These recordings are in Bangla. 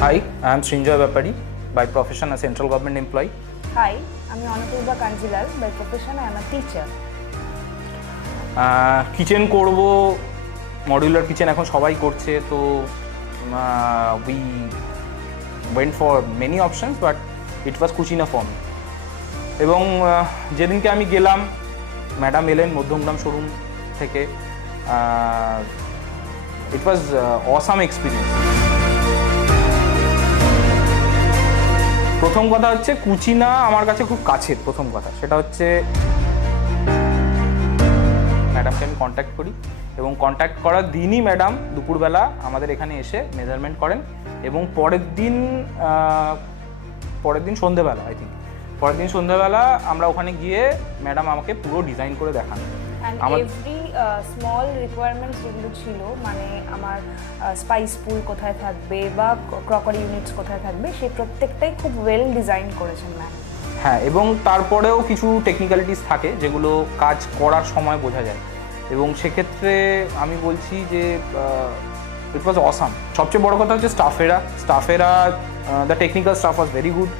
Hi, I am Srinjoy Bapari, by profession a central government employee. Hi, আমি Anupurba Kanjilal, by profession I am a teacher. Kitchen করব, মডিউলার কিচেন এখন সবাই করছে, তো we went for many options but it was Cucina for me. এবং যেদিনকে আমি গেলাম, ম্যাডাম এলেন মধ্যমগ্রাম শোরুম থেকে, it was awesome experience. প্রথম কথা হচ্ছে কুচিনা আমার কাছে খুব কাছের। প্রথম কথা সেটা হচ্ছে ম্যাডামকে আমি কন্ট্যাক্ট করি এবং কন্ট্যাক্ট করার দিনই ম্যাডাম দুপুরবেলা আমাদের এখানে এসে মেজারমেন্ট করেন এবং পরের দিন সন্ধ্যেবেলা পরের দিন সন্ধ্যেবেলা আমরা ওখানে গিয়ে ম্যাডাম আমাকে পুরো ডিজাইন করে দেখান। And every small requirements যেগুলো ছিল, মানে আমার স্পাইস পুল কোথায় থাকবে বা ক্রকারি ইউনিটস কোথায় থাকবে, সেই প্রত্যেকটাই খুব ওয়েল ডিজাইন করেছেন ম্যাম। হ্যাঁ, এবং তারপরেও কিছু টেকনিক্যালিটিস থাকে যেগুলো কাজ করার সময় বোঝা যায়, এবং সেক্ষেত্রে আমি বলছি যে ইট ওয়াজ অসাম। সবচেয়ে বড় কথা হচ্ছে স্টাফেরা the technical staff was very good.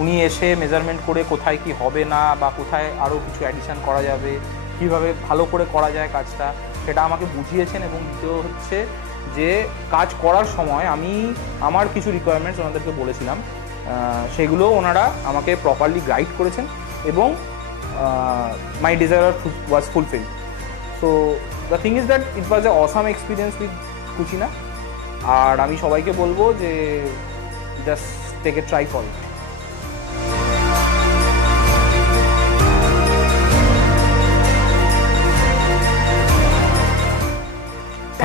উনি এসে মেজারমেন্ট করে কোথায় কি হবে না বা কোথায় আরও কিছু অ্যাডিশন করা যাবে, কীভাবে ভালো করে করা যায় কাজটা, সেটা আমাকে বুঝিয়েছেন। এবং দ্বিতীয় হচ্ছে যে কাজ করার সময় আমি আমার কিছু রিকোয়ারমেন্টস ওনাদেরকে বলেছিলাম, সেগুলো ওনারা আমাকে প্রপারলি গাইড করেছেন এবং my desire was fulfilled. So the thing is that it was a awesome experience with Cucina. আর আমি সবাইকে বলবো যে just take a try for it.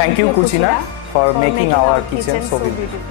Thank you, Cucina, for making our kitchen so beautiful.